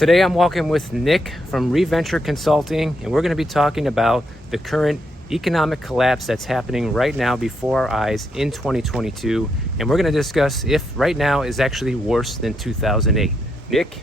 Today I'm walking with Nick from Reventure Consulting, and we're going to be talking about the current economic collapse that's happening right now before our eyes in 2022, and we're going to discuss if right now is actually worse than 2008. Nick,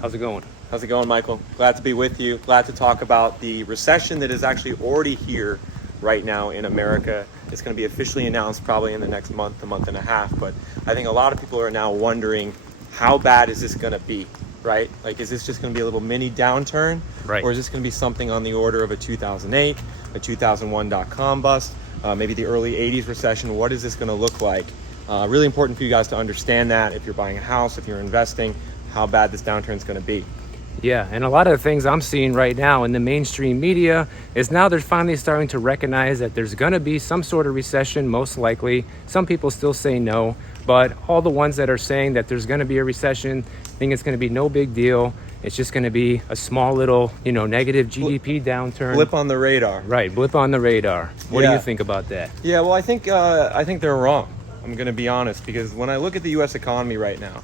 how's it going? How's it going, Michael? Glad to be with you. Glad to talk about the recession that is actually already here right now in America. It's going to be officially announced probably in the next month, a month and a half, but I think a lot of people are now wondering, how bad is this going to be? Right? Like, is this just going to be a little mini downturn? Right. Or is this going to be something on the order of a 2008, a 2001 dot-com bust, maybe the early 80s recession? What is this going to look like? Really important for you guys to understand that if you're buying a house, if you're investing, how bad this downturn is going to be. Yeah, and a lot of the things I'm seeing right now in the mainstream media is now they're finally starting to recognize that there's going to be some sort of recession, most likely. Some people still say no, but all the ones that are saying that there's going to be a recession think it's going to be no big deal. It's just going to be a small little, negative GDP downturn. Blip on the radar. Right, blip on the radar. What do you think about that? Yeah, well, I think they're wrong. I'm going to be honest, because when I look at the U.S. economy right now,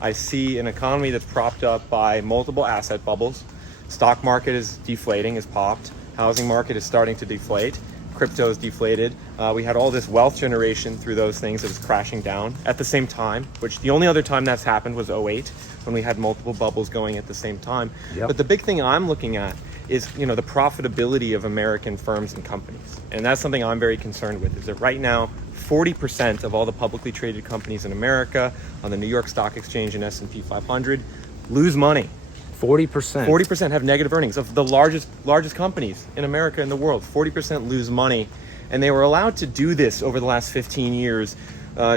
I see an economy that's propped up by multiple asset bubbles. Stock market is deflating, is popped. Housing market is starting to deflate. Crypto is deflated. We had all this wealth generation through those things that was crashing down at the same time, which the only other time that's happened was 2008, when we had multiple bubbles going at the same time. Yep. But the big thing I'm looking at is, the profitability of American firms and companies. And that's something I'm very concerned with, is that right now, 40% of all the publicly traded companies in America on the New York Stock Exchange and S&P 500 lose money. 40%. 40% have negative earnings. Of the largest companies in America and the world, 40% lose money. And they were allowed to do this over the last 15 years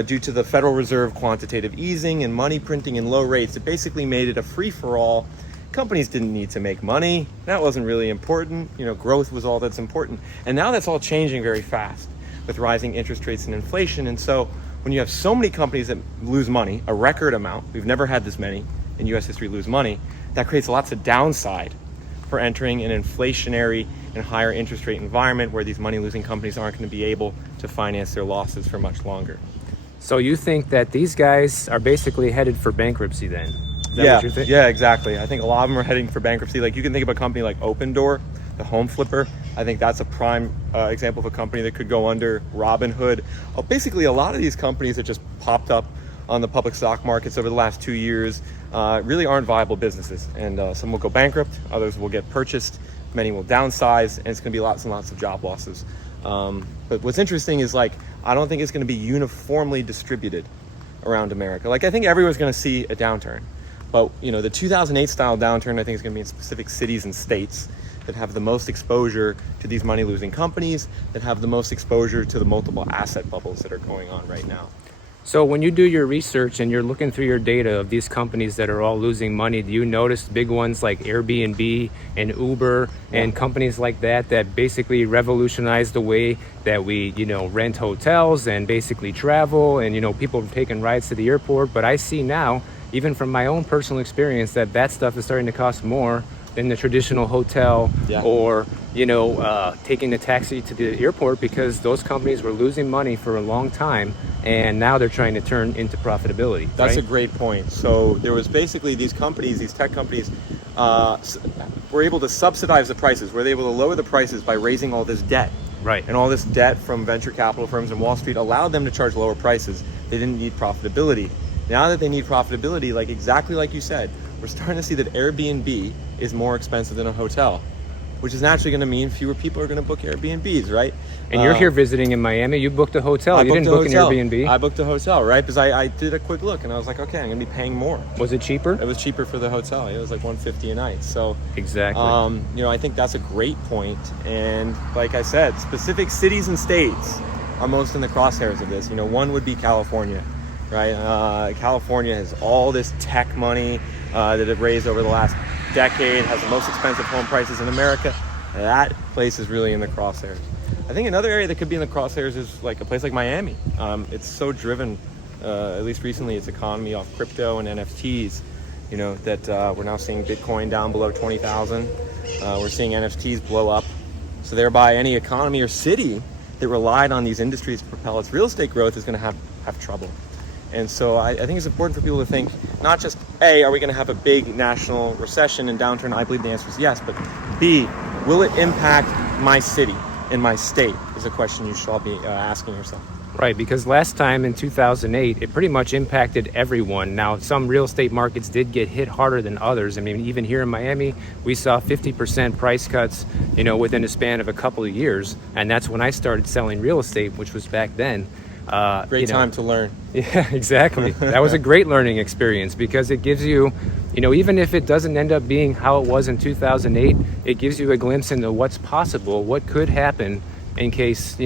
due to the Federal Reserve quantitative easing and money printing and low rates. It basically made it a free-for-all. Companies didn't need to make money. That wasn't really important. Growth was all that's important. And now that's all changing very fast with rising interest rates and inflation. And so when you have so many companies that lose money, a record amount, we've never had this many in US history lose money, that creates lots of downside for entering an inflationary and higher interest rate environment where these money-losing companies aren't going to be able to finance their losses for much longer. So you think that these guys are basically headed for bankruptcy then? Is that what you're thinking? Yeah, exactly. I think a lot of them are heading for bankruptcy. Like, you can think of a company like Open Door, the home flipper. I think that's a prime example of a company that could go under. Robinhood. Basically, a lot of these companies that just popped up on the public stock markets over the last 2 years really aren't viable businesses. And some will go bankrupt, others will get purchased, many will downsize, and it's going to be lots and lots of job losses. But what's interesting is, I don't think it's going to be uniformly distributed around America. I think everyone's going to see a downturn. But, the 2008 style downturn, I think, is going to be in specific cities and states that have the most exposure to these money-losing companies, that have the most exposure to the multiple asset bubbles that are going on right now. So when you do your research and you're looking through your data of these companies that are all losing money, do you notice big ones like Airbnb and Uber and companies like that basically revolutionize the way that we, rent hotels and basically travel and, people taking rides to the airport? But I see now, even from my own personal experience, that stuff is starting to cost more than the traditional hotel or, taking the taxi to the airport, because those companies were losing money for a long time and now they're trying to turn into profitability. That's right? a great point. So there was basically these tech companies, were able to subsidize the prices, were they able to lower the prices by raising all this debt. Right. And all this debt from venture capital firms and Wall Street allowed them to charge lower prices. They didn't need profitability. Now that they need profitability, exactly like you said, we're starting to see that Airbnb is more expensive than a hotel, which is naturally going to mean fewer people are going to book Airbnbs, right? And you're here visiting in Miami. You booked a hotel. You didn't book an Airbnb. I booked a hotel, right? Because I did a quick look and I was like, okay, I'm going to be paying more. Was it cheaper? It was cheaper for the hotel. It was like $150 a night. So exactly. I think that's a great point. And like I said, specific cities and states are most in the crosshairs of this. One would be California, right? California has all this tech money that it raised over the last decade, has the most expensive home prices in America. That place is really in the crosshairs. I think another area that could be in the crosshairs is a place like Miami. It's so driven, at least recently, its economy off crypto and NFTs, that we're now seeing Bitcoin down below 20,000. We're seeing NFTs blow up. So thereby any economy or city that relied on these industries to propel its real estate growth is going to have trouble. And so I think it's important for people to think not just A, are we going to have a big national recession and downturn? I believe the answer is yes. But B, will it impact my city and my state is a question you should all be asking yourself. Right, because last time in 2008, it pretty much impacted everyone. Now, some real estate markets did get hit harder than others. I mean, even here in Miami, we saw 50% price cuts, within a span of a couple of years. And that's when I started selling real estate, which was back then. Great time to learn. Yeah, exactly. That was a great learning experience because it gives you, even if it doesn't end up being how it was in 2008, it gives you a glimpse into what's possible, what could happen in case,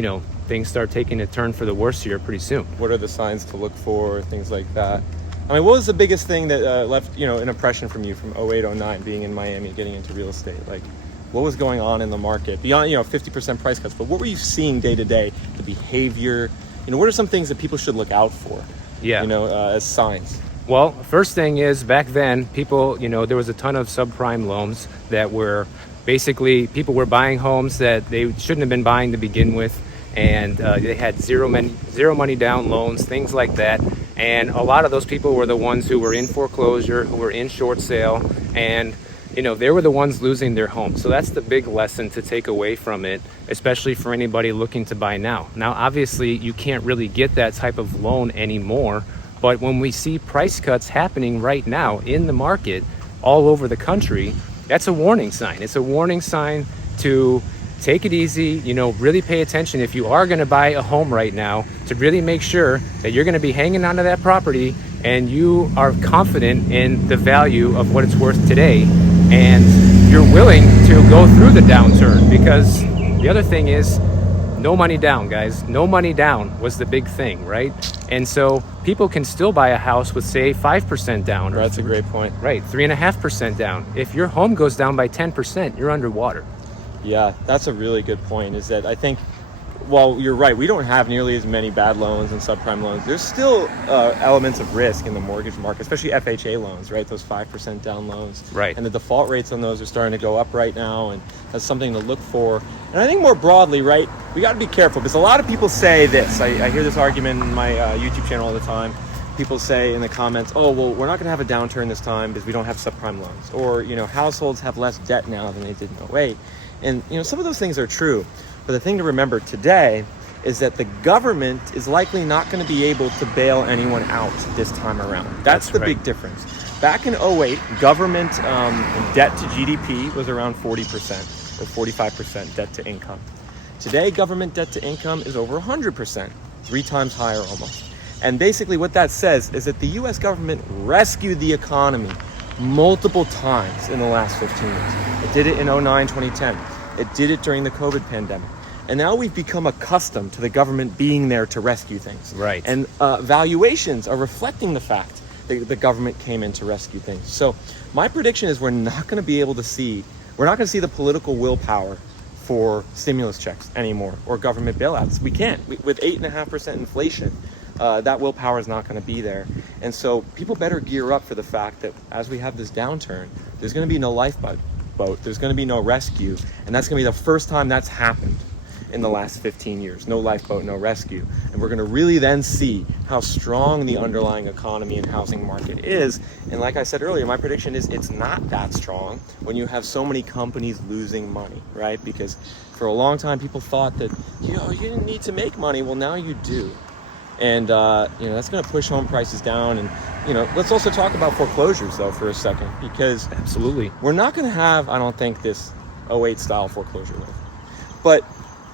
things start taking a turn for the worse here pretty soon. What are the signs to look for, things like that? I mean, what was the biggest thing that left, an impression from you from 08, 09, being in Miami, getting into real estate? Like, what was going on in the market? Beyond, 50% price cuts, but what were you seeing day to day, the behavior? What are some things that people should look out for, as signs? Well, first thing is back then, people, there was a ton of subprime loans that were basically, people were buying homes that they shouldn't have been buying to begin with. And they had zero money down loans, things like that. And a lot of those people were the ones who were in foreclosure, who were in short sale, and they were the ones losing their home. So that's the big lesson to take away from it, especially for anybody looking to buy now. Now, obviously, you can't really get that type of loan anymore. But when we see price cuts happening right now in the market all over the country, that's a warning sign. It's a warning sign to take it easy, really pay attention if you are going to buy a home right now, to really make sure that you're going to be hanging onto that property and you are confident in the value of what it's worth today, and you're willing to go through the downturn. Because the other thing is, no money down, guys. No money down was the big thing, right? And so people can still buy a house with, say, 5% down. That's a great point. Right, 3.5% down. If your home goes down by 10%, you're underwater. Yeah, that's a really good point, is that I think, while you're right, we don't have nearly as many bad loans and subprime loans. There's still elements of risk in the mortgage market, especially FHA loans, right? Those 5% down loans. Right. And the default rates on those are starting to go up right now, and that's something to look for. And I think more broadly, right, we got to be careful, because a lot of people say this. I hear this argument in my YouTube channel all the time. People say in the comments, oh, well, we're not going to have a downturn this time because we don't have subprime loans. Or, households have less debt now than they did in 08. And, some of those things are true. But the thing to remember today is that the government is likely not going to be able to bail anyone out this time around. That's the big difference. Back in 08, government debt to GDP was around 40% or 45% debt to income. Today, government debt to income is over 100%, 3 times higher almost. And basically what that says is that the US government rescued the economy multiple times in the last 15 years. It did it in 09, 2010. It did it during the COVID pandemic. And now we've become accustomed to the government being there to rescue things. Right. And valuations are reflecting the fact that the government came in to rescue things. So my prediction is we're not going to see the political willpower for stimulus checks anymore or government bailouts. We can't. With 8.5% inflation, that willpower is not going to be there. And so people better gear up for the fact that as we have this downturn, there's going to be no lifeboat, there's going to be no rescue, and that's going to be the first time that's happened in the last 15 years. No lifeboat, no rescue. And we're going to really then see how strong the underlying economy and housing market is. And like I said earlier, my prediction is it's not that strong when you have so many companies losing money, right? Because for a long time, people thought that, you didn't need to make money. Well, now you do. And, that's going to push home prices down. And, let's also talk about foreclosures, though, for a second, because Absolutely. We're not going to have, I don't think, this 08 style foreclosure wave. But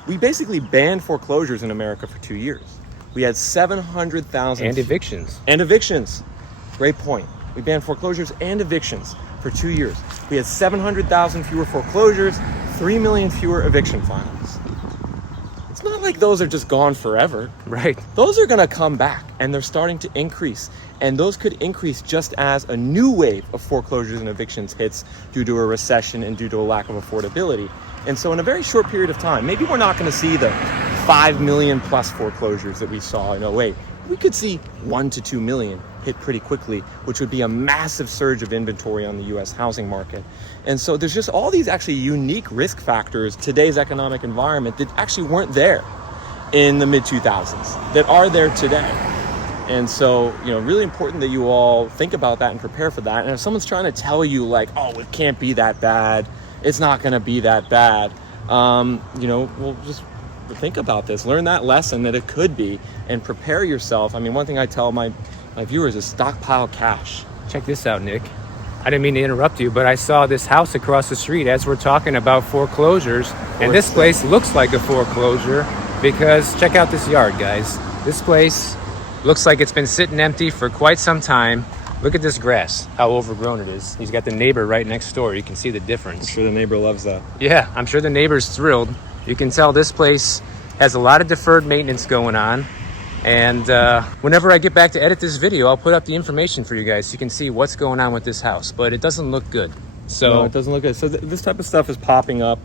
we basically banned foreclosures in America for 2 years. We had 700,000... And evictions. And evictions. Great point. We banned foreclosures and evictions for 2 years. We had 700,000 fewer foreclosures, 3 million fewer eviction filings. It's not like those are just gone forever. Right. Those are going to come back, and they're starting to increase. And those could increase just as a new wave of foreclosures and evictions hits due to a recession and due to a lack of affordability. And so in a very short period of time, maybe we're not going to see the 5 million plus foreclosures that we saw in 08. We could see 1 to 2 million hit pretty quickly, which would be a massive surge of inventory on the US housing market. And so there's just all these actually unique risk factors, today's economic environment, that actually weren't there in the mid-2000s, that are there today. And so, really important that you all think about that and prepare for that. And if someone's trying to tell you like, oh, it can't be that bad, it's not going to be that bad, well, just think about this, learn that lesson that it could be, and prepare yourself. I mean, one thing I tell my viewers is stockpile cash. Check this out, Nick. I didn't mean to interrupt you, but I saw this house across the street as we're talking about foreclosures, and this place looks like a foreclosure because check out this yard, guys. This place looks like it's been sitting empty for quite some time. Look at this grass, how overgrown it is. He's got the neighbor right next door. You can see the difference. I'm sure the neighbor loves that. Yeah, I'm sure the neighbor's thrilled. You can tell this place has a lot of deferred maintenance going on. And whenever I get back to edit this video, I'll put up the information for you guys so you can see what's going on with this house. But it doesn't look good. No, it doesn't look good. So this type of stuff is popping up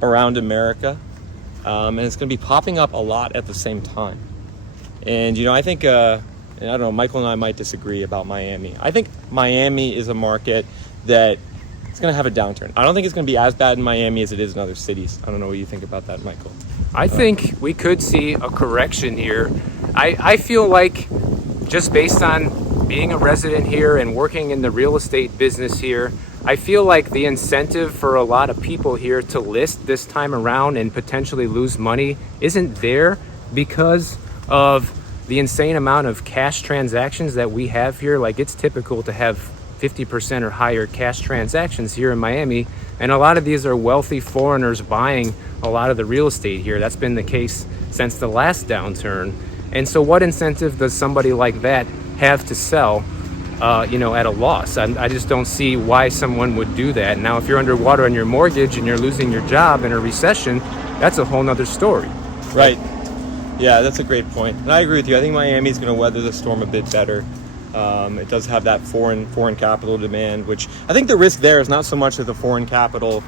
around America. And it's going to be popping up a lot at the same time. And, I think, and I don't know, Michael and I might disagree about Miami. I think Miami is a market that it's going to have a downturn. I don't think it's going to be as bad in Miami as it is in other cities. I don't know what you think about that, Michael. I think we could see a correction here. I feel like just based on being a resident here and working in the real estate business here, I feel like the incentive for a lot of people here to list this time around and potentially lose money isn't there because of the insane amount of cash transactions that we have here. Like, it's typical to have 50% or higher cash transactions here in Miami, and a lot of these are wealthy foreigners buying a lot of the real estate here. That's been the case since the last downturn. And so what incentive does somebody like that have to sell at a loss? I just don't see why someone would do that. Now, if you're underwater on your mortgage and you're losing your job in a recession, that's a whole nother story. Right. Yeah, that's a great point. And I agree with you. I think Miami's going to weather the storm a bit better. It does have that foreign capital demand, which I think the risk there is not so much that the foreign capital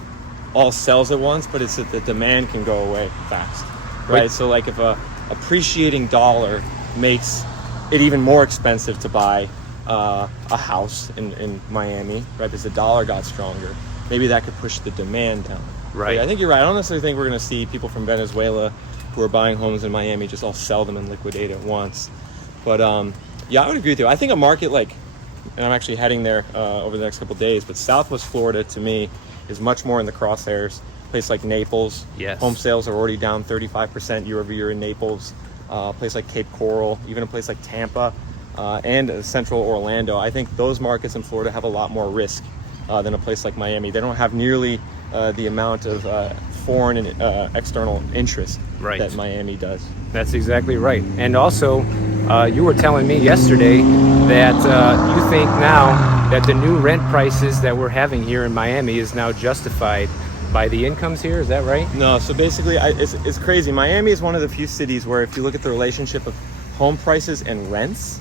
all sells at once, but it's that the demand can go away fast, right? So like if a appreciating dollar makes it even more expensive to buy a house in Miami, right? Because the dollar got stronger, maybe that could push the demand down. Right. I think you're right. I don't necessarily think we're going to see people from Venezuela who are buying homes in Miami just all sell them and liquidate at once. But yeah, I would agree with you. I think a market like, and I'm actually heading there over the next couple of days, but Southwest Florida to me is much more in the crosshairs. A place like Naples, yes. Home sales are already down 35% year over year in Naples. A place like Cape Coral, even a place like Tampa, and central Orlando. I think those markets in Florida have a lot more risk than a place like Miami. They don't have nearly the amount of foreign and external interest that Miami does. That's exactly right. And also, you were telling me yesterday that you think now that the new rent prices that we're having here in Miami is now justified by the incomes here. Is that right? No. So basically, it's crazy. Miami is one of the few cities where if you look at the relationship of home prices and rents,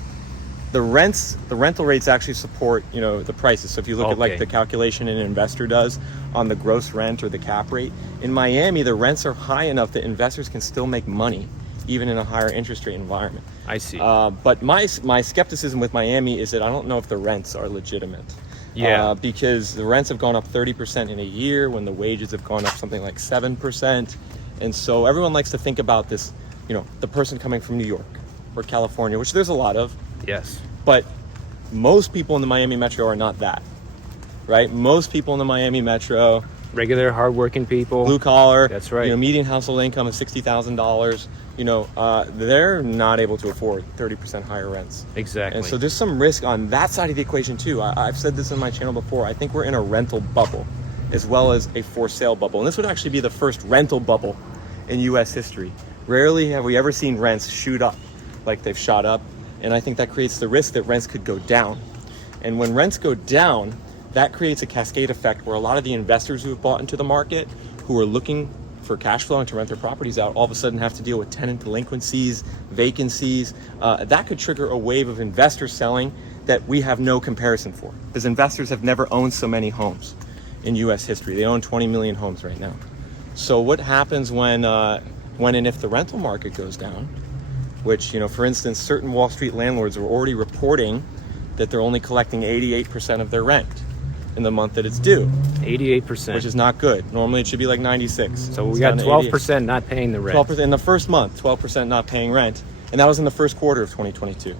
the rental rates actually support, the prices. So if you look at like the calculation an investor does on the gross rent or the cap rate, in Miami, the rents are high enough that investors can still make money even in a higher interest rate environment. I see. But my skepticism with Miami is that I don't know if the rents are legitimate. Yeah. Because the rents have gone up 30% in a year when the wages have gone up something like 7%. And so everyone likes to think about this, the person coming from New York or California, which there's a lot of. Yes. But most people in the Miami metro are not that, right? Most people in the Miami metro, regular hardworking people, blue collar. That's right. Median household income is $60,000. They're not able to afford 30% higher rents. Exactly. And so there's some risk on that side of the equation too. I've said this on my channel before. I think we're in a rental bubble as well as a for sale bubble. And this would actually be the first rental bubble in US history. Rarely have we ever seen rents shoot up like they've shot up. And I think that creates the risk that rents could go down. And when rents go down, that creates a cascade effect where a lot of the investors who have bought into the market, who are looking for cash flow and to rent their properties out, all of a sudden have to deal with tenant delinquencies, vacancies. That could trigger a wave of investors selling that we have no comparison for, because investors have never owned so many homes in US history. They own 20 million homes right now. So what happens when and if the rental market goes down, which, for instance, certain Wall Street landlords are already reporting that they're only collecting 88% of their rent in the month that it's due. 88%. Which is not good. Normally it should be like 96. So we got 12% not paying the rent. 12% in the first month, 12% not paying rent. And that was in the first quarter of 2022.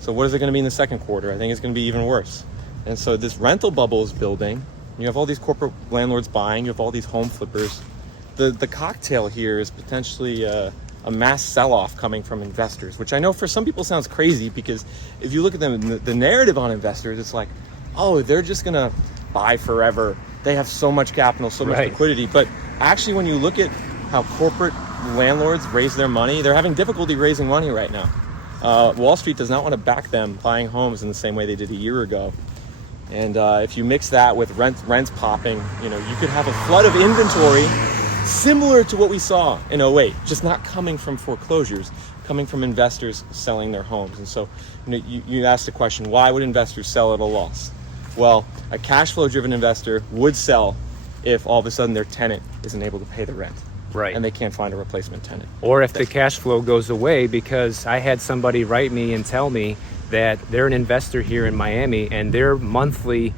So what is it going to be in the second quarter? I think it's going to be even worse. And so this rental bubble is building. You have all these corporate landlords buying. You have all these home flippers. The cocktail here is potentially a mass sell-off coming from investors, which I know for some people sounds crazy, because if you look at them, the narrative on investors, it's like, oh, they're just going to buy forever. They have so much capital, so much liquidity. But actually, when you look at how corporate landlords raise their money, they're having difficulty raising money right now. Wall Street does not want to back them buying homes in the same way they did a year ago. And if you mix that with rents popping, you could have a flood of inventory similar to what we saw in 08, just not coming from foreclosures, coming from investors selling their homes. And so you asked the question, why would investors sell at a loss? Well, a cash flow driven investor would sell if all of a sudden their tenant isn't able to pay the rent. Right. And they can't find a replacement tenant. Or if the cash flow goes away, because I had somebody write me and tell me that they're an investor here in Miami and their monthly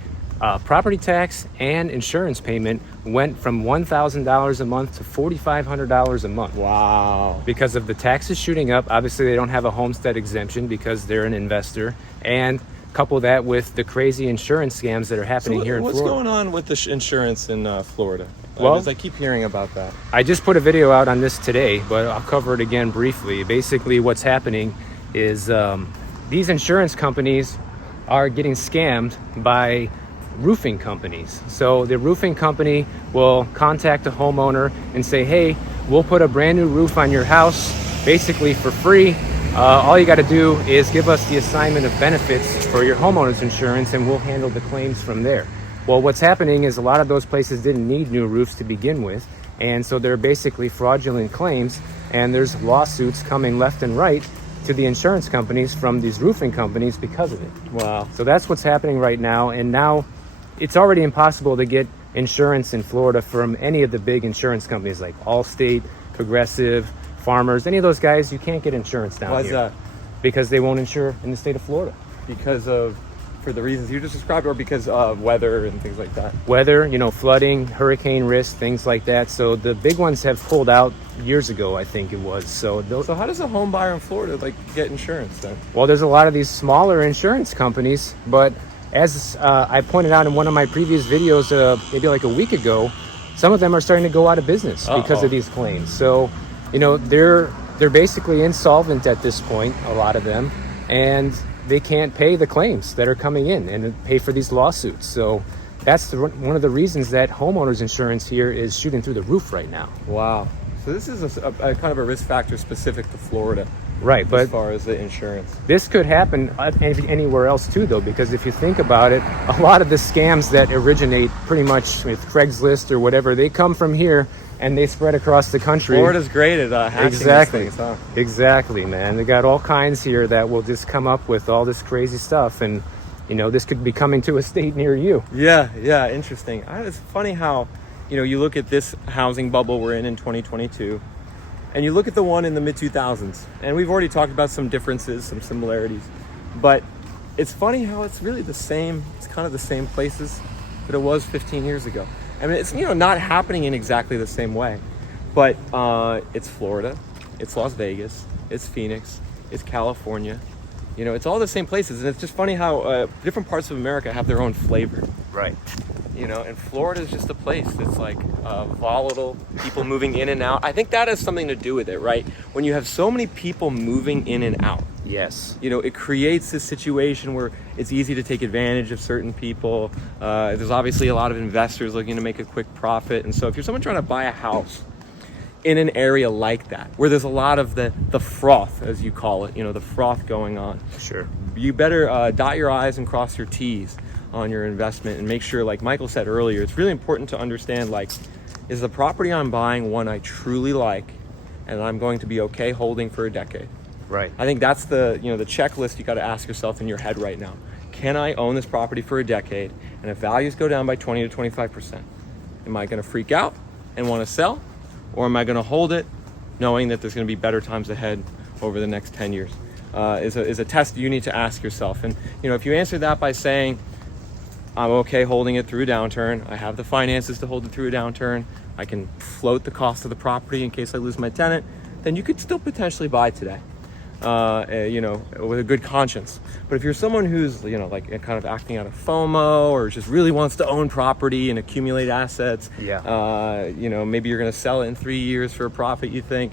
property tax and insurance payment went from $1,000 a month to $4,500 a month. Wow. Because of the taxes shooting up. Obviously, they don't have a homestead exemption because they're an investor. And couple that with the crazy insurance scams that are happening here in Florida. What's going on with the insurance in Florida? Well, I keep hearing about that. I just put a video out on this today, but I'll cover it again briefly. Basically, what's happening is these insurance companies are getting scammed by roofing companies. So the roofing company will contact a homeowner and say, hey, we'll put a brand new roof on your house basically for free. All you got to do is give us the assignment of benefits for your homeowner's insurance and we'll handle the claims from there. Well, what's happening is a lot of those places didn't need new roofs to begin with, and so they're basically fraudulent claims, and there's lawsuits coming left and right to the insurance companies from these roofing companies because of it. Wow. So that's what's happening right now, and now it's already impossible to get insurance in Florida from any of the big insurance companies like Allstate, Progressive, Farmers, any of those guys. You can't get insurance down here. Why is that? Because they won't insure in the state of Florida. For the reasons you just described, or because of weather and things like that? Weather, flooding, hurricane risk, things like that. So the big ones have pulled out years ago, I think it was. So how does a home buyer in Florida get insurance then? Well, there's a lot of these smaller insurance companies, but as I pointed out in one of my previous videos, maybe like a week ago, some of them are starting to go out of business because of these claims. So, they're basically insolvent at this point, a lot of them, and they can't pay the claims that are coming in and pay for these lawsuits. So that's one of the reasons that homeowners insurance here is shooting through the roof right now. Wow. So this is a kind of a risk factor specific to Florida. Right, but as far as the insurance, this could happen anywhere else too, though, because if you think about it, a lot of the scams that originate pretty much with Craigslist or whatever, they come from here and they spread across the country. Florida's great at hacking these things, huh? Exactly, man. They got all kinds here that will just come up with all this crazy stuff, and this could be coming to a state near you. Yeah, interesting. It's funny how, you look at this housing bubble we're in 2022. And you look at the one in the mid-2000s, and we've already talked about some differences, some similarities, but it's funny how it's really the same, it's kind of the same places that it was 15 years ago. I mean, it's, not happening in exactly the same way, but it's Florida, it's Las Vegas, it's Phoenix, it's California, it's all the same places, and it's just funny how different parts of America have their own flavor. Right. And Florida is just a place that's volatile, people moving in and out. I think that has something to do with it, right? When you have so many people moving in and out, yes, it creates this situation where it's easy to take advantage of certain people. There's obviously a lot of investors looking to make a quick profit. And so if you're someone trying to buy a house in an area like that, where there's a lot of the froth, as you call it, the froth going on, sure, you better dot your I's and cross your T's on your investment, and make sure, like Michael said earlier, it's really important to understand, is the property I'm buying one I truly like and I'm going to be okay holding for a decade? Right. I think that's the checklist you got to ask yourself in your head right now. Can I own this property for a decade, and if values go down by 20 to 25%, am I going to freak out and want to sell, or am I going to hold it knowing that there's going to be better times ahead over the next 10 years? Is a test you need to ask yourself. And if you answer that by saying, I'm okay holding it through a downturn, I have the finances to hold it through a downturn, I can float the cost of the property in case I lose my tenant, then you could still potentially buy today. with a good conscience. But if you're someone who's, like kind of acting out of FOMO or just really wants to own property and accumulate assets, maybe you're going to sell it in 3 years for a profit, you think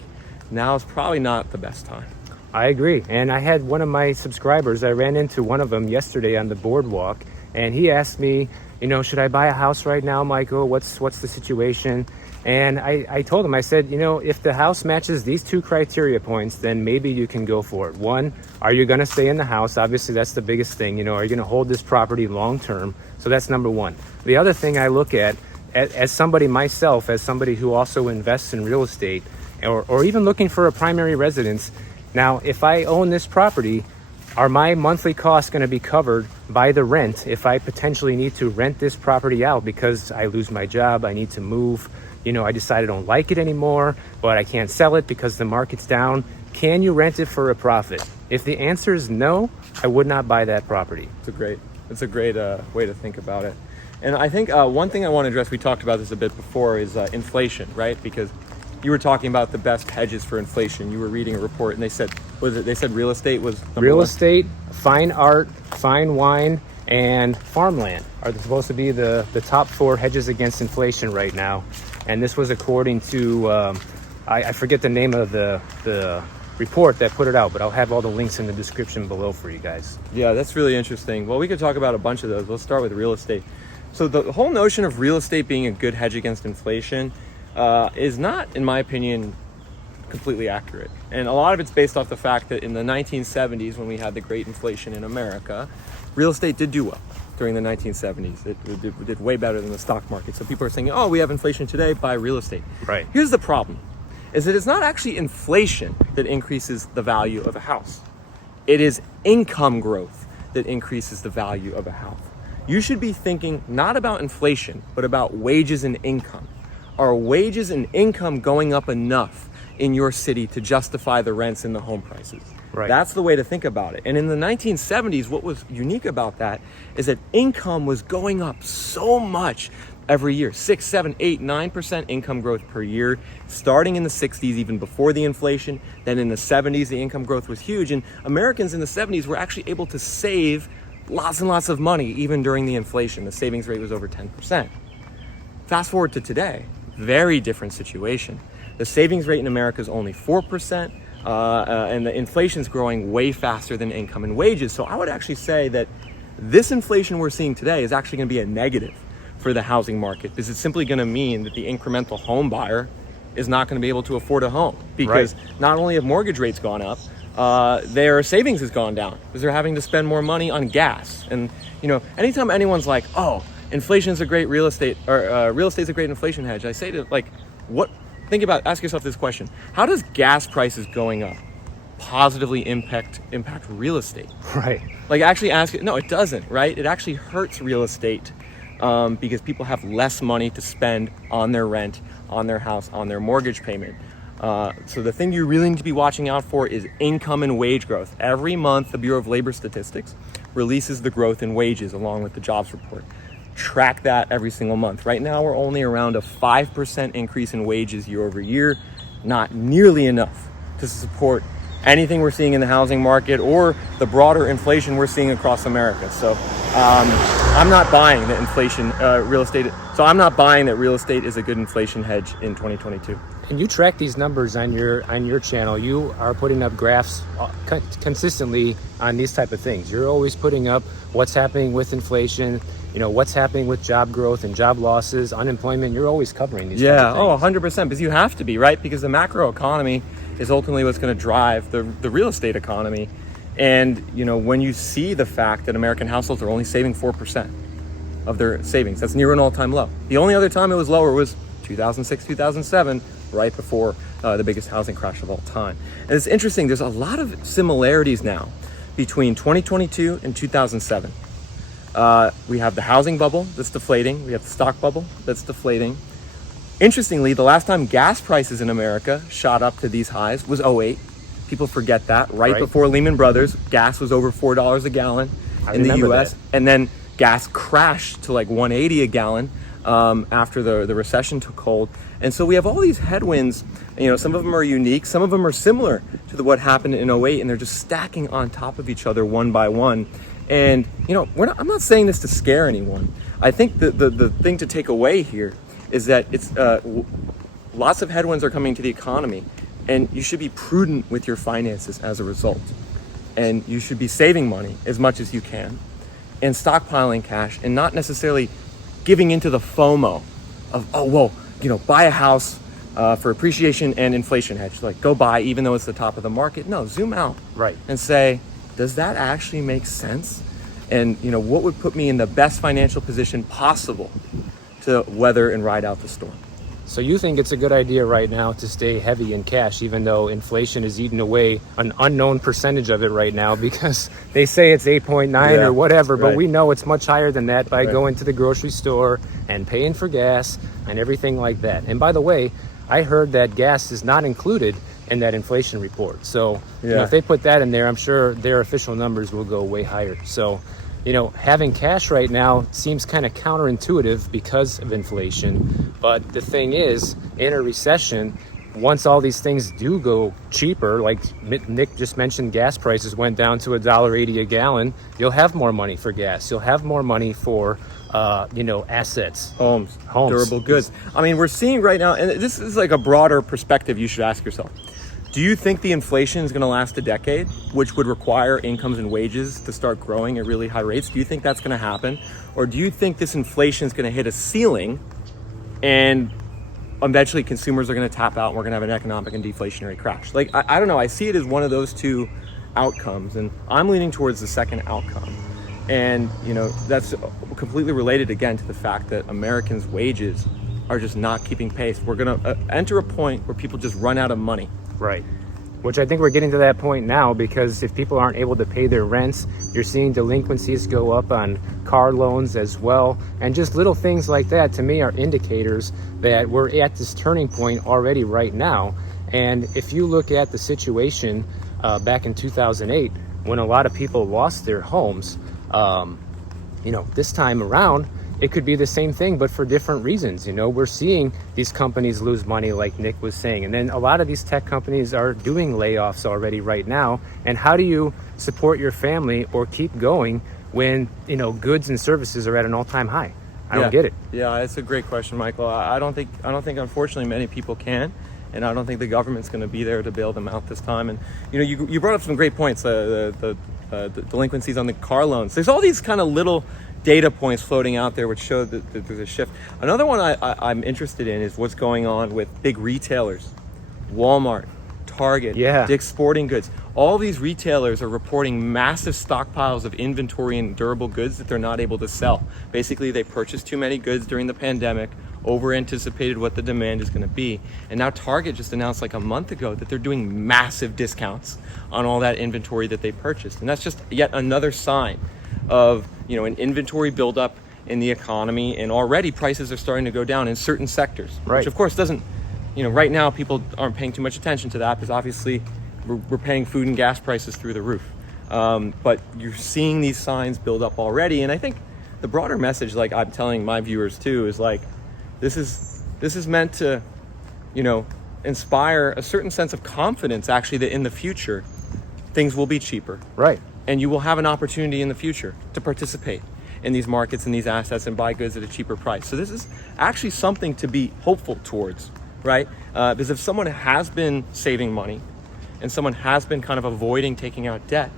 now is probably not the best time. I agree. And I had one of my subscribers, I ran into one of them yesterday on the boardwalk, and he asked me, should I buy a house right now, Michael? What's the situation? And I told him, I said, if the house matches these 2 criteria points, then maybe you can go for it. One, are you going to stay in the house? Obviously, that's the biggest thing. Are you going to hold this property long term? So that's number one. The other thing I look at, as somebody myself, as somebody who also invests in real estate, or even looking for a primary residence, now, if I own this property, are my monthly costs going to be covered by the rent if I potentially need to rent this property out because I lose my job, I need to move, I decide I don't like it anymore, but I can't sell it because the market's down? Can you rent it for a profit? If the answer is no, I would not buy that property. It's a great way to think about it. And I think one thing I want to address, we talked about this a bit before, is inflation, right? Because you were talking about the best hedges for inflation. You were reading a report and they said, they said real estate was real estate, fine art, fine wine, and farmland are supposed to be the top 4 hedges against inflation right now. And this was according to, I forget the name of the report that put it out, but I'll have all the links in the description below for you guys. Yeah, that's really interesting. Well, we could talk about a bunch of those. Let's start with real estate. So the whole notion of real estate being a good hedge against inflation is not, in my opinion, completely accurate. And a lot of it's based off the fact that in the 1970s, when we had the great inflation in America, real estate did do well during the 1970s. It did way better than the stock market. So people are saying, oh, we have inflation today, buy real estate. Right. Here's the problem, is that it's not actually inflation that increases the value of a house. It is income growth that increases the value of a house. You should be thinking not about inflation, but about wages and income. Are wages and income going up enough in your city to justify the rents and the home prices? Right. That's the way to think about it. And in the 1970s, what was unique about that is that income was going up so much every year, 6, 7, 8, 9% income growth per year, starting in the 60s, even before the inflation. Then in the 70s, the income growth was huge. And Americans in the 70s were actually able to save lots and lots of money, even during the inflation. The savings rate was over 10%. Fast forward to today, very different situation. The savings rate in America is only 4%, and the inflation's growing way faster than income and wages. So I would actually say that this inflation we're seeing today is actually going to be a negative for the housing market, because it's simply going to mean that the incremental home buyer is not going to be able to afford a home, because not only have mortgage rates gone up, their savings has gone down because they're having to spend more money on gas. And anytime anyone's like, oh, inflation is a great real estate, or real estate is a great inflation hedge, I say to ask yourself this question: how does gas prices going up positively impact real estate? Right. No, it doesn't, right? It actually hurts real estate because people have less money to spend on their rent, on their house, on their mortgage payment. So the thing you really need to be watching out for is income and wage growth. Every month, the Bureau of Labor Statistics releases the growth in wages along with the jobs report. Track that every single month. Right now, we're only around a 5% increase in wages year over year. Not nearly enough to support anything we're seeing in the housing market or the broader inflation we're seeing across America. So I'm not buying that I'm not buying that real estate is a good inflation hedge in 2022. And you track these numbers on your channel. You are putting up graphs consistently on these type of things. You're always putting up what's happening with inflation, what's happening with job growth and job losses, unemployment. You're always covering these type of things. 100%, because you have to be, right? Because the macro economy is ultimately what's going to drive the real estate economy. And when you see the fact that American households are only saving 4% of their savings, that's near an all-time low. The only other time it was lower was 2006, 2007, right before the biggest housing crash of all time. And it's interesting, there's a lot of similarities now between 2022 and 2007. We have the housing bubble that's deflating. We have the stock bubble that's deflating. Interestingly, the last time gas prices in America shot up to these highs was 2008. People forget that. Right before Lehman Brothers, gas was over $4 a gallon in the US. And then gas crashed to like $1.80 a gallon after the recession took hold. And so we have all these headwinds. Some of them are unique, some of them are similar to what happened in '08, and they're just stacking on top of each other one by one. And I'm not saying this to scare anyone. I think the thing to take away here is that it's lots of headwinds are coming to the economy, and you should be prudent with your finances as a result. And you should be saving money as much as you can, and stockpiling cash, and not necessarily giving into the FOMO of, buy a house for appreciation and inflation hedge. Like, go buy even though it's the top of the market. No, zoom out. Right. And say, does that actually make sense? And, what would put me in the best financial position possible to weather and ride out the storm? So you think it's a good idea right now to stay heavy in cash, even though inflation is eating away an unknown percentage of it right now, because they say it's 8.9 or whatever, but we know it's much higher than that by going to the grocery store and paying for gas and everything like that. And by the way, I heard that gas is not included in that inflation report. So if they put that in there, I'm sure their official numbers will go way higher. So having cash right now seems kind of counterintuitive because of inflation. But the thing is, in a recession, once all these things do go cheaper, like Nick just mentioned, gas prices went down to $1.80 a gallon, you'll have more money for gas. You'll have more money for, assets. Homes, durable goods. I mean, we're seeing right now, and this is like a broader perspective you should ask yourself. Do you think the inflation is going to last a decade, which would require incomes and wages to start growing at really high rates? Do you think that's going to happen? Or do you think this inflation is going to hit a ceiling and eventually consumers are going to tap out and we're going to have an economic and deflationary crash? Like, I don't know. I see it as one of those two outcomes, and I'm leaning towards the second outcome. And, that's completely related again to the fact that Americans' wages are just not keeping pace. We're going to enter a point where people just run out of money. Right. Which I think we're getting to that point now, because if people aren't able to pay their rents, you're seeing delinquencies go up on car loans as well. And just little things like that, to me, are indicators that we're at this turning point already right now. And if you look at the situation back in 2008, when a lot of people lost their homes, this time around, it could be the same thing, but for different reasons. We're seeing these companies lose money, like Nick was saying. And then a lot of these tech companies are doing layoffs already right now. And how do you support your family or keep going when, goods and services are at an all-time high? I don't get it. Yeah, it's a great question, Michael. I don't think, unfortunately, many people can. And I don't think the government's going to be there to bail them out this time. And, you brought up some great points, the delinquencies on the car loans. There's all these kind of little data points floating out there which show that there's a shift. Another one I'm interested in is what's going on with big retailers. Walmart, Target, Dick's Sporting Goods. All these retailers are reporting massive stockpiles of inventory and durable goods that they're not able to sell. Basically, they purchased too many goods during the pandemic, over-anticipated what the demand is going to be. And now Target just announced like a month ago that they're doing massive discounts on all that inventory that they purchased. And that's just yet another sign of an inventory buildup in the economy, and already prices are starting to go down in certain sectors, which of course doesn't, right now people aren't paying too much attention to that because obviously we're paying food and gas prices through the roof. But you're seeing these signs build up already, and I think the broader message, like I'm telling my viewers too, is like this is meant to, inspire a certain sense of confidence actually that in the future things will be cheaper. Right. And you will have an opportunity in the future to participate in these markets and these assets and buy goods at a cheaper price. So this is actually something to be hopeful towards, right? Because if someone has been saving money and someone has been kind of avoiding taking out debt,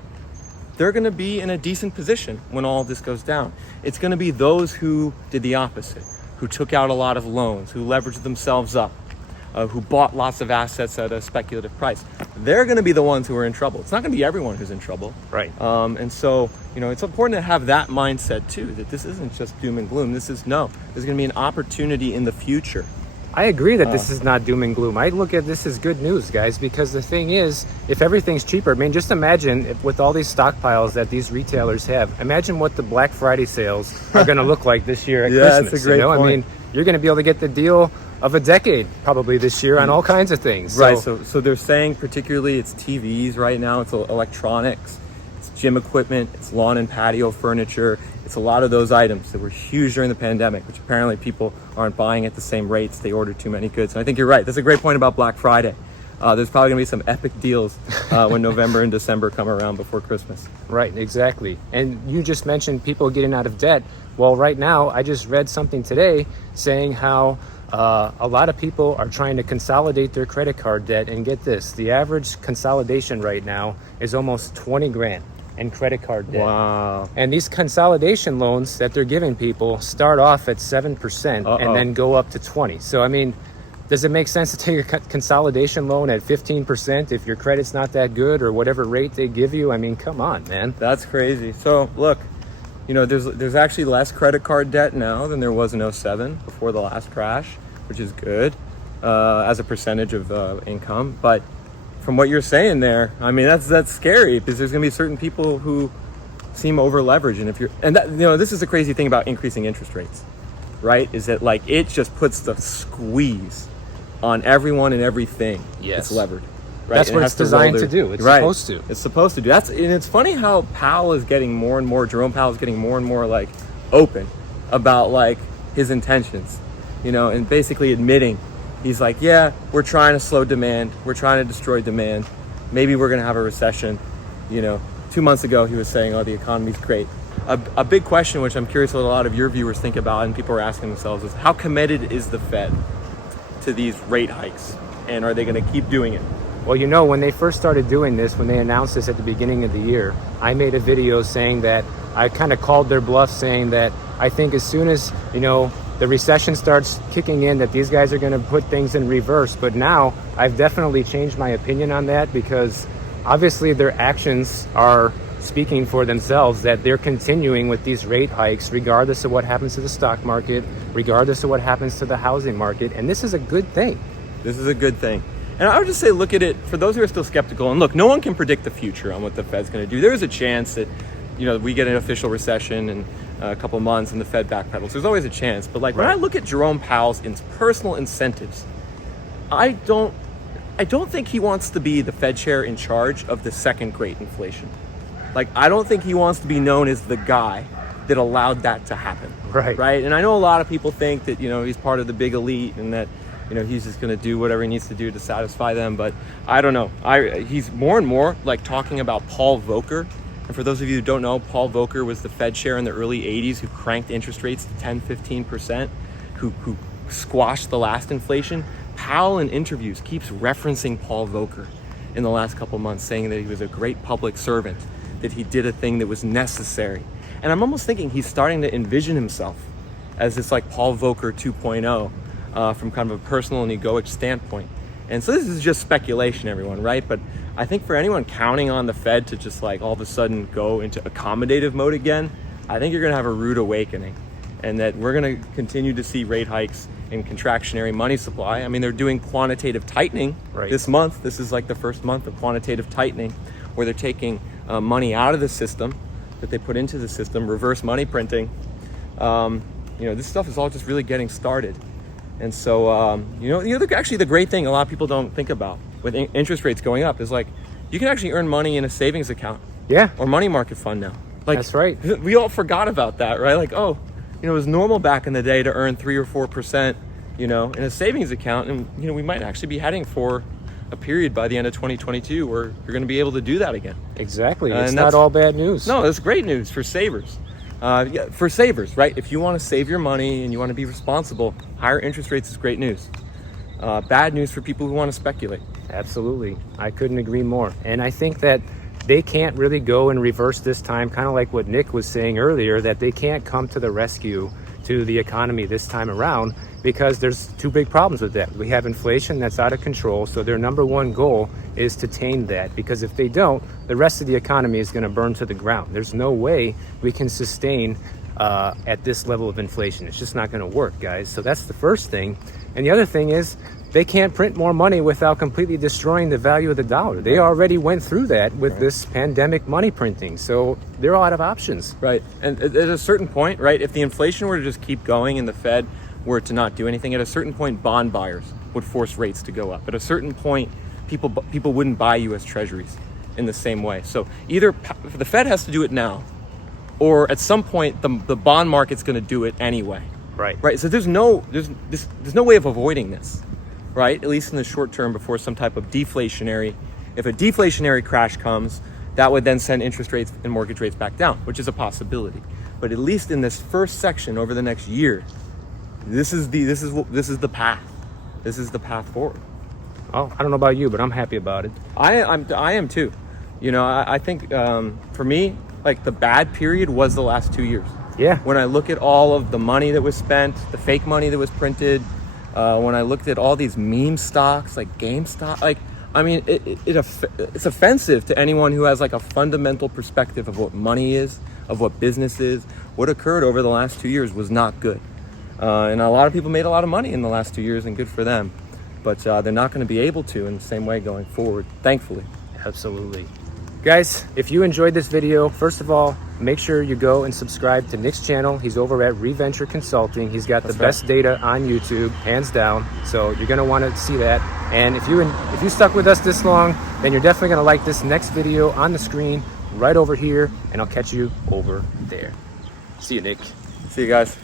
they're going to be in a decent position when all of this goes down. It's going to be those who did the opposite, who took out a lot of loans, who leveraged themselves up, who bought lots of assets at a speculative price. They're going to be the ones who are in trouble. It's not going to be everyone who's in trouble. Right. And so, it's important to have that mindset too, that this isn't just doom and gloom. There's going to be an opportunity in the future. I agree that this is not doom and gloom. I look at this as good news, guys, because the thing is, if everything's cheaper, just imagine if with all these stockpiles that these retailers have, imagine what the Black Friday sales are going to look like this year at Christmas. That's a great point. You're going to be able to get the deal of a decade probably this year on all kinds of things. Right. So they're saying particularly it's TVs right now, it's electronics, it's gym equipment, it's lawn and patio furniture, It's a lot of those items that were huge during the pandemic, which apparently people aren't buying at the same rates. They ordered too many goods. And I think you're right. That's a great point about Black Friday. There's probably going to be some epic deals when November and December come around before Christmas. Right, exactly. And you just mentioned people getting out of debt. Well, right now, I just read something today saying how a lot of people are trying to consolidate their credit card debt. And get this, the average consolidation right now is almost 20 grand in credit card debt. Wow. And these consolidation loans that they're giving people start off at 7% and then go up to 20. So, I mean, does it make sense to take a consolidation loan at 15% if your credit's not that good or whatever rate they give you? I mean, come on, man. That's crazy. So look, you know, there's actually less credit card debt now than there was in 07 before the last crash, which is good as a percentage of income. But from what you're saying there, I mean, that's scary because there's going to be certain people who seem over leveraged. And that, you know, this is the crazy thing about increasing interest rates, right? Is that like it just puts the squeeze on everyone and everything. Yes. It's levered. Right? That's what it's designed to do. It's supposed to. It's supposed to do. And it's funny how Powell is getting more and more, Jerome Powell is getting more and more like open about like his intentions, you know, and basically admitting, he's like, yeah, we're trying to slow demand. We're trying to destroy demand. Maybe we're going to have a recession. You know, 2 months ago, he was saying, oh, the economy's great. A big question, which I'm curious what a lot of your viewers think about and people are asking themselves is, how committed is the Fed to these rate hikes? And are they going to keep doing it? Well, you know, when they first started doing this, when they announced this at the beginning of the year, I made a video saying that I kind of called their bluff, saying that I think as soon as, you know, the recession starts kicking in, that these guys are going to put things in reverse. But now I've definitely changed my opinion on that, because obviously their actions are speaking for themselves, that they're continuing with these rate hikes regardless of what happens to the stock market, regardless of what happens to the housing market. And this is a good thing. This is a good thing. And I would just say, look at it, for those who are still skeptical, and look, no one can predict the future on what the Fed's going to do. There is a chance that, you know, we get an official recession in a couple months and the Fed backpedals. There's always a chance. But like, when I look at Jerome Powell's personal incentives, I don't think he wants to be the Fed chair in charge of the second great inflation. Like, I don't think he wants to be known as the guy that allowed that to happen. Right. And I know a lot of people think that, you know, he's part of the big elite and that, you know, he's just going to do whatever he needs to do to satisfy them. But I don't know. He's more and more like talking about Paul Volcker. And for those of you who don't know, Paul Volcker was the Fed chair in the early 80s who cranked interest rates to 10-15%, who squashed the last inflation. Powell in interviews keeps referencing Paul Volcker in the last couple months, saying that he was a great public servant, that he did a thing that was necessary. And I'm almost thinking he's starting to envision himself as this like Paul Volcker 2.0 from kind of a personal and egoic standpoint. And so this is just speculation, everyone, right? But I think for anyone counting on the Fed to just like all of a sudden go into accommodative mode again, I think you're going to have a rude awakening, and that we're going to continue to see rate hikes and contractionary money supply. I mean, they're doing quantitative tightening this month. This is like the first month of quantitative tightening, where they're taking money out of the system that they put into the system, reverse money printing. You know, this stuff is all just really getting started. And so, you know, actually the great thing a lot of people don't think about with interest rates going up is like, you can actually earn money in a savings account. Yeah. Or money market fund now. Like, that's right. We all forgot about that, right? Like, oh, you know, it was normal back in the day to earn 3 or 4%, you know, in a savings account. And, you know, we might actually be heading for a period by the end of 2022 where you're going to be able to do that again. Exactly. It's not all bad news. No, it's great news for savers. For savers, right? If you want to save your money and you want to be responsible, higher interest rates is great news. Bad news for people who want to speculate. Absolutely. I couldn't agree more. And I think that they can't really go in reverse this time, kind of like what Nick was saying earlier, that they can't come to the rescue to the economy this time around, because there's two big problems with that. We have inflation that's out of control, so their number one goal is to tame that, because if they don't, the rest of the economy is going to burn to the ground. There's no way we can sustain at this level of inflation. It's just not going to work, guys. So that's the first thing. And the other thing is, they can't print more money without completely destroying the value of the dollar. They already went through that with this pandemic money printing. So they're all out of options. Right. And at a certain point, right, if the inflation were to just keep going and the Fed were to not do anything, at a certain point, bond buyers would force rates to go up. At a certain point, people wouldn't buy U.S. treasuries in the same way. So either the Fed has to do it now, or at some point the bond market's going to do it anyway. Right. So there's no way of avoiding this, right? At least in the short term, before some type of deflationary. If a deflationary crash comes, that would then send interest rates and mortgage rates back down, which is a possibility. But at least in this first section over the next year, this is the path. This is the path forward. Oh, I don't know about you, but I'm happy about it. I am too. You know, I think for me, like the bad period was the last 2 years. Yeah. When I look at all of the money that was spent, the fake money that was printed, when I looked at all these meme stocks like GameStop, like, I mean, it's offensive to anyone who has like a fundamental perspective of what money is, of what business is. What occurred over the last 2 years was not good. And a lot of people made a lot of money in the last 2 years, and good for them. But they're not going to be able to in the same way going forward, thankfully. Absolutely. Guys, if you enjoyed this video, first of all, make sure you go and subscribe to Nick's channel. He's over at Reventure Consulting. He's got the best data on YouTube, hands down. So you're going to want to see that. And if you stuck with us this long, then you're definitely going to like this next video on the screen right over here. And I'll catch you over there. See you, Nick. See you guys.